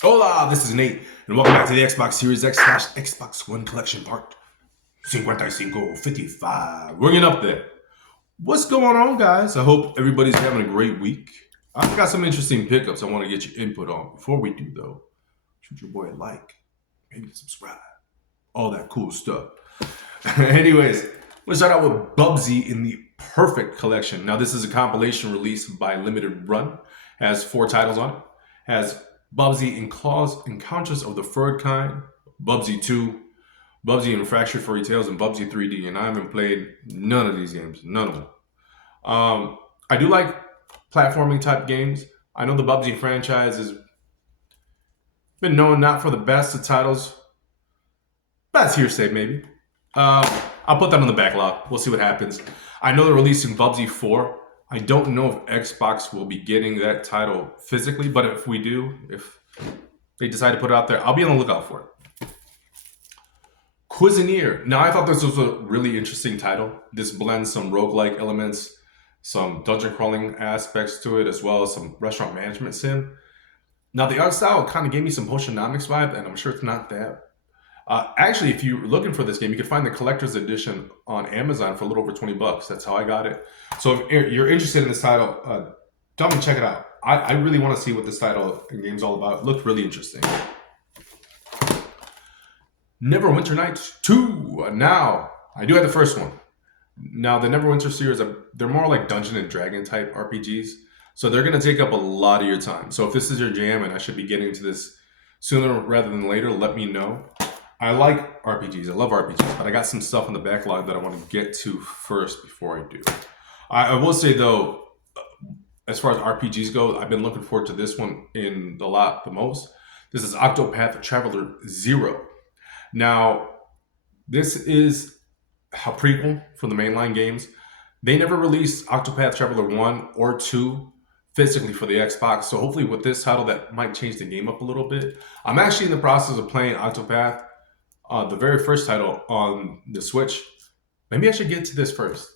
Hola, this is Nate, and welcome back to the Xbox Series X slash Xbox One Collection part Cinco 55. We're getting up there. What's going on, guys? I hope everybody's having a great week. I've got some interesting pickups I want to get your input on. Before we do, though, shoot your boy a like, maybe subscribe, all that cool stuff. Anyways, let's start out with Bubsy in the Purrrfect collection. Now, this is a compilation released by Limited Run. Has 4 titles on it. Has Bubsy Encounters of the Third Kind, Bubsy 2, Bubsy and Fractured Fairy Tales, and Bubsy 3D. And I haven't played none of these games. None of them. I do like platforming type games. I know the Bubsy franchise has been known not for the best of titles. That's hearsay, maybe. I'll put that on the backlog. We'll see what happens. I know they're releasing Bubsy 4. I don't know if Xbox will be getting that title physically, but if we do, if they decide to put it out there, I'll be on the lookout for it. Cuisineer. Now, I thought this was a really interesting title. This blends some roguelike elements, some dungeon crawling aspects to it, as well as some restaurant management sim. Now, the art style kind of gave me some Potionomics vibe, and I'm sure it's not that. Actually, if you're looking for this game, you can find the collector's edition on Amazon for a little over $20. That's how I got it. So if you're interested in this title, definitely check it out. I really want to see what this title and game's all about. It looked really interesting. Neverwinter Nights 2. Now, I do have the first one. Now, the Neverwinter series, they're more like Dungeon and Dragon type RPGs. So they're going to take up a lot of your time. So if this is your jam and I should be getting to this sooner rather than later, let me know. I like RPGs. I love RPGs, but I got some stuff in the backlog that I want to get to first before I do. I will say, though, as far as RPGs go, I've been looking forward to this one in the most. This is Octopath Traveler 0. Now, this is a prequel from the mainline games. They never released Octopath Traveler 1 or 2 physically for the Xbox, so hopefully with this title, that might change the game up a little bit. I'm actually in the process of playing Octopath, the very first title on the Switch. Maybe I should get to this first.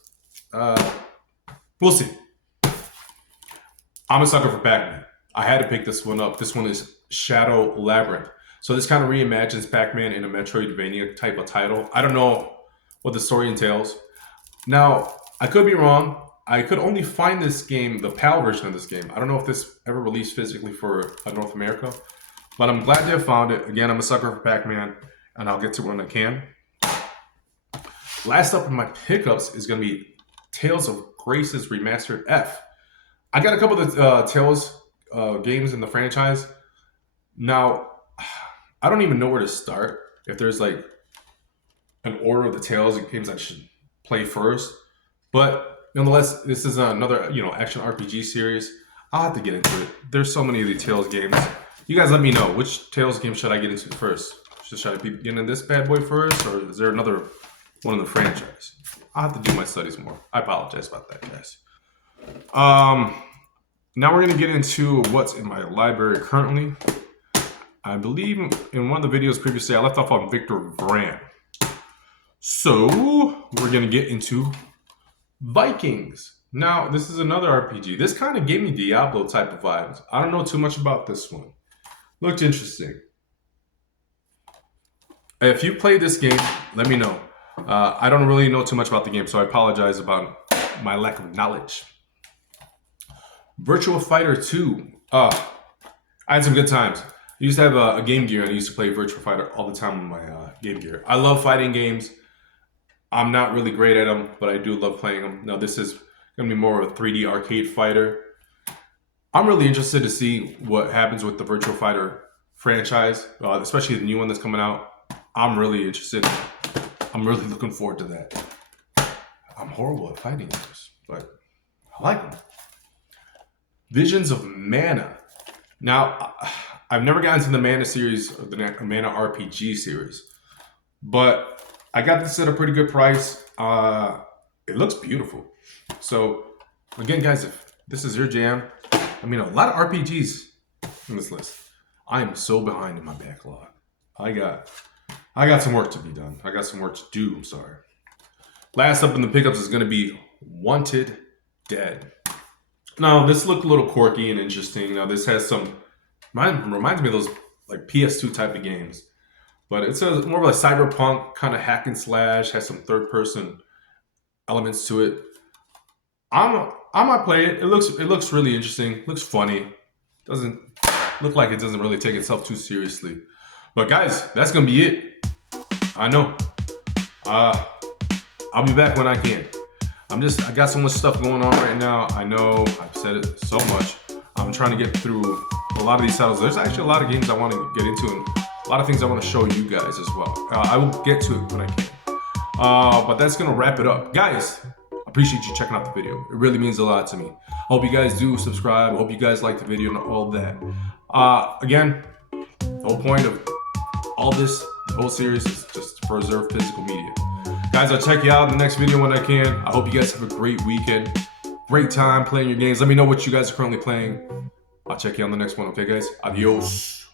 We'll see. I'm a sucker for Pac-Man. I had to pick this one up. This one is Shadow Labyrinth. So this kind of reimagines Pac-Man in a Metroidvania type of title. I don't know what the story entails. Now, I could be wrong. I could only find this game, the PAL version of this game. I don't know if this ever released physically for North America, but I'm glad to have found it. Again, I'm a sucker for Pac-Man, and I'll get to it when I can. Last up in my pickups is going to be Tales of Grace's Remastered F. I got a couple of the Tales games in the franchise. Now, I don't even know where to start. If there's like an order of the Tales games I should play first. But nonetheless, this is another action RPG series. I'll have to get into it. There's so many of the Tales games. You guys let me know, which Tales game should I get into first? Should I be getting into this bad boy first, or is there another one in the franchise? I'll have to do my studies more. I apologize about that, guys. Now we're going to get into what's in my library currently. I believe in one of the videos previously, I left off on Victor Vran. So we're going to get into Vikings. Now, this is another RPG. This kind of gave me Diablo type of vibes. I don't know too much about this one. Looked interesting. If you played this game, let me know. I don't really know too much about the game, so I apologize about my lack of knowledge. Virtua Fighter 2. I had some good times. I used to have a Game Gear, and I used to play Virtua Fighter all the time on my Game Gear. I love fighting games. I'm not really great at them, but I do love playing them. Now, this is going to be more of a 3D arcade fighter. I'm really interested to see what happens with the Virtua Fighter franchise, especially the new one that's coming out. I'm really interested. I'm really looking forward to that. I'm horrible at fighting games, but I like them. Visions of Mana. Now, I've never gotten into the Mana series, or the Mana RPG series, but I got this at a pretty good price. It looks beautiful. So, again, guys, if this is your jam, I mean, a lot of RPGs in this list. I am so behind in my backlog. I got some work to be done. I got some work to do, I'm sorry. Last up in the pickups is going to be Wanted Dead. Now, this looked a little quirky and interesting. Now, this has some, reminds me of those like PS2 type of games. But it's more of a cyberpunk kind of hack and slash, has some third person elements to it. I might play it. It looks really interesting. Looks funny. Doesn't look like it doesn't really take itself too seriously. But guys, that's gonna be it. I know. I'll be back when I can. I got so much stuff going on right now. I know I've said it so much. I'm trying to get through a lot of these titles. There's actually a lot of games I want to get into and a lot of things I want to show you guys as well. I will get to it when I can. But that's gonna wrap it up. Guys, appreciate you checking out the video. It really means a lot to me. Hope you guys do subscribe. Hope you guys like the video and all that. Again, the whole point of all this, the whole series, is just to preserve physical media. Guys, I'll check you out in the next video when I can. I hope you guys have a great weekend. Great time playing your games. Let me know what you guys are currently playing. I'll check you on the next one, okay guys? Adios.